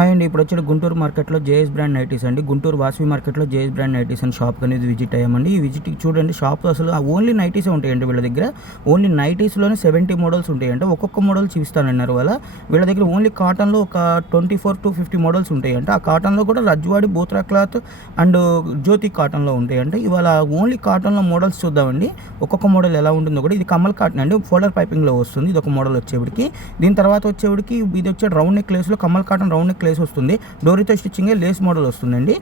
Hi అండి. ఇప్పుడు వచ్చి గుంటూరు మార్కెట్లో జేఎస్ బ్రాండ్ నైటీస్ అండి. గుంటూరు వాసవి మార్కెట్లో జేఎస్ బ్రాండ్ నైటీస్ అని షాప్ అనేది విజిట్ అయ్యామండి. ఈ విజిట్కి చూడండి, షాప్ అసలు ఓన్లీ నైటీసే ఉంటాయండి వీళ్ళ దగ్గర. ఓన్లీ నైటీస్లోనే 70 మోడల్స్ ఉంటాయంట. ఒక్కొక్క మోడల్ చూపిస్తానన్నారు వీళ్ళ దగ్గర ఓన్లీ కాటన్లో ఒక 24 to 50 మోడల్స్ ఉంటాయంట. ఆ కాటన్లో కూడా రజ్వాడి, బోత్రా క్లాత్ అండ్ జ్యోతి కాటన్లో ఉంటాయంట. ఇవాళ ఓన్లీ కాటన్లో మోడల్స్ చూద్దామండి. ఒక్కొక్క మోడల్ ఎలా ఉంటుందో కూడా. ఇది కమల్ కాటన్ అండి, ఫోల్డర్ పైపింగ్లో వస్తుంది. ఇది ఒక మోడల్ వచ్చేవాడికి. దీని తర్వాత వచ్చేవాడికి ఇది వచ్చే రౌండ్ నెక్ లేస్లో Kamal cotton round neck lace వస్తుంది. డోరీతో స్టిచ్చింగే లేస్ మోడల్ వస్తుందండి.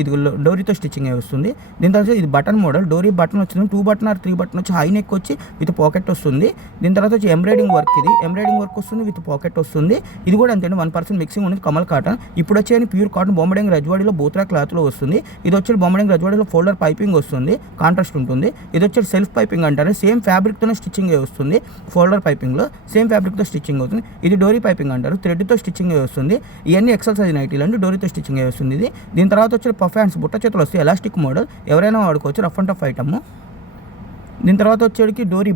ఇది డోరీతో స్టిచ్చింగే వస్తుంది. దీని తర్వాత ఇది బటన్ మోడల్, డోరీ బటన్ వచ్చింది. 2 బటన్ ఆర్ 3 బటన్ వచ్చి హై నెక్ వచ్చి విత్ పాకెట్ వస్తుంది. దీని తర్వాత వచ్చి ఎంబ్రాయిడింగ్ వర్క్, ఇది ఎంబ్రాయిడింగ్ వర్క్ వస్తుంది విత్ పాకెట్ వస్తుంది. ఇది కూడా అంతే 1% మిక్సింగ్ ఉంది కమల్ కాటన్. ఇప్పుడు వచ్చే ప్యూర్ కాటన్ బొమ్మడింగ్ రజ్వాడిలో బోత్రా క్లాత్లో వస్తుంది. ఇది వచ్చి బొమ్మడింగ్ రజ్వాడిలో ఫోల్డర్ పైపింగ్ వస్తుంది, కాంట్రాస్ట్ ఉంటుంది. ఇది వచ్చి సెల్ఫ్ పైపింగ్ అంటారు. సేమ్ ఫ్యాబ్రిక్తోనే స్టిచ్చింగ్ వస్తుంది. ఫోల్డర్ పైపింగ్లో సేమ్ ఫ్యాబ్రిక్తో స్టిచ్చింగ్ అవుతుంది. ఇది డోరీ పైపింగ్ అంటారు, థ్రెడ్తో స్టిచ్చింగ్ వస్తుంది. ఇవన్నీ ఎక్సెల్ సైజ్ నైటీలు అండి, డోరీతో స్టిచ్చింగ్ వస్తుంది. ఇది దీని తర్వాత వచ్చి పఫ్ హ్యాండ్స్, బుట్ట చేతులు వస్తాయి. ఎలాస్టిక్ మోడల్, ఎవరైనా వాడుకోవచ్చు, రఫ్ అండ్ టఫ్ ఐటమ్. దీని తర్వాత వచ్చేటికి డోరీ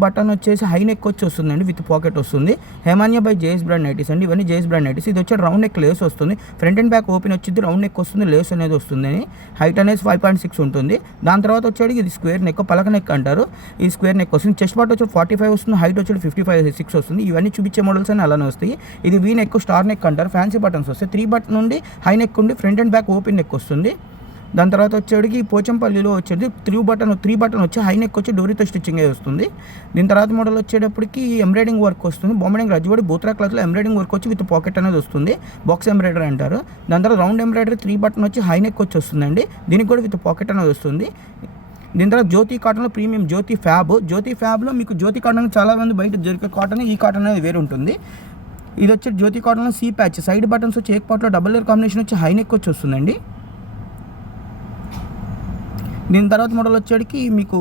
బటన్ వచ్చేసి హై నెక్ వచ్చి వస్తుందండి, విత్ పాకెట్ వస్తుంది. హేమాన్య బై జేఎస్ బ్రాండ్ నైటీస్ అండి. ఇవన్నీ జేఎస్ బ్రాండ్ నైటీస్. ఇది వచ్చి రౌండ్ నెక్ లేస్ వస్తుంది. ఫ్రంట్ అండ్ బ్యాక్ ఓపెన్ వచ్చింది, రౌండ్ నెక్ వస్తుంది, లేస్ అనేది వస్తుంది. హైట్ అనేది 5.6 ఉంటుంది. దాని తర్వాత వచ్చేటికి ఇది స్క్వేర్ నెక్, పలక నెక్ అంటారు. ఈ స్క్వేర్ నెక్ వస్తుంది. చెస్ట్ పార్ట్ వచ్చి 45 వస్తుంది, హైట్ వచ్చి 55.6 వస్తుంది. ఇవన్నీ చూపించే మోడల్స్ అని అలానే వస్తాయి. ఇది వీ నెక్, స్టార్ నెక్ అంటారు. ఫ్యాన్సీ బటన్స్ వస్తాయి. 3 బటన్ నుండి హై నెక్ ఉండి front and back open neck వస్తుంది. దాని తర్వాత వచ్చేటికి పోచంపల్లిలో వచ్చేది 3 బటన్ వచ్చి హై నెక్ వచ్చి డోరీతో స్టిచ్చింగ్ వస్తుంది. దీని తర్వాత మోడల్ వచ్చేటప్పటికి ఎంబ్రాయిడింగ్ వర్క్ వస్తుంది. బొమ్మడింగ్ రజ్వాడి బోత్రా క్లాత్లో ఎంబ్రాయిడింగ్ వర్క్ వచ్చి విత్ పాకెట్ అనేది వస్తుంది. బాక్స్ ఎంబ్రాయిడరీ అంటారు. దాని తర్వాత రౌండ్ ఎంబ్రాయిడరీ 3 బటన్ వచ్చి హై నెక్ వచ్చి వస్తుందండి. దీనికి కూడా విత్ పాకెట్ అనేది వస్తుంది. దీని తర్వాత జ్యోతి కాటన్లో ప్రీమియం జ్యోతి ఫ్యాబ్లో మీకు జ్యోతి కాటన్ చాలా మంది బయట దొరికే కాటన్, ఈ కాటన్ అనేది వేరు ఉంటుంది. ఇది వచ్చి జ్యోతి కాటన్లో సీ ప్యాచ్, సైడ్ బటన్స్ వచ్చి ఏక్ పార్ట్లో డబుల్ లేయర్ కాంబినేషన్ వచ్చి హై నెక్ వచ్చి వస్తుందండి. దీని తర్వాత మోడల్ వచ్చేటికి మీకు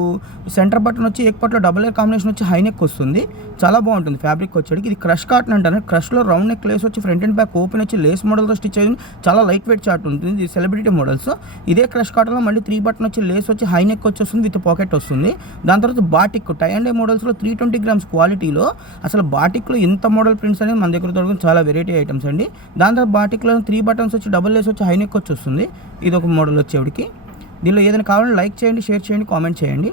సెంటర్ బటన్ వచ్చి ఏకపట్లో డబుల్ లేయర్ కాంబినేషన్ వచ్చి హై నెక్ వస్తుంది. చాలా బాగుంటుంది ఫ్యాబ్రిక్ వచ్చేటికి. ఇది క్రష్ కాటన్ అంటారు. క్రష్లో రౌండ్ నెక్ లేస్ వచ్చి ఫ్రంట్ అండ్ బ్యాక్ ఓపెన్ వచ్చి లేస్ మోడల్తో స్టిచ్ అయ్యింది. చాలా లైట్ వెయిట్ చార్ట్ ఉంటుంది. ఇది సెలబ్రిటీ మోడల్స్. ఇదే క్రష్ కాటన్లో మళ్ళీ 3 బటన్ వచ్చి లేస్ వచ్చి హై నెక్ వచ్చి వస్తుంది, విత్ పాకెట్ వస్తుంది. దాని తర్వాత బాటిక్ టై అండ్ డై మోడల్స్లో 320 grams క్వాలిటీలో. అసలు బాటిక్లో ఇంత మోడల్ ప్రింట్స్ అనేది మన దగ్గర దొరకడం చాలా వెరైటీ ఐటమ్స్ అండి. దాని తర్వాత బాటిక్లో 3 బటన్స్ వచ్చి డబుల్ లేస్ వచ్చి హై నెక్ వచ్చి వస్తుంది. ఇది ఒక మోడల్ వచ్చేవాడికి. దీనిలో ఏదైనా కావాలంటే లైక్ చేయండి, షేర్ చేయండి, కామెంట్ చేయండి.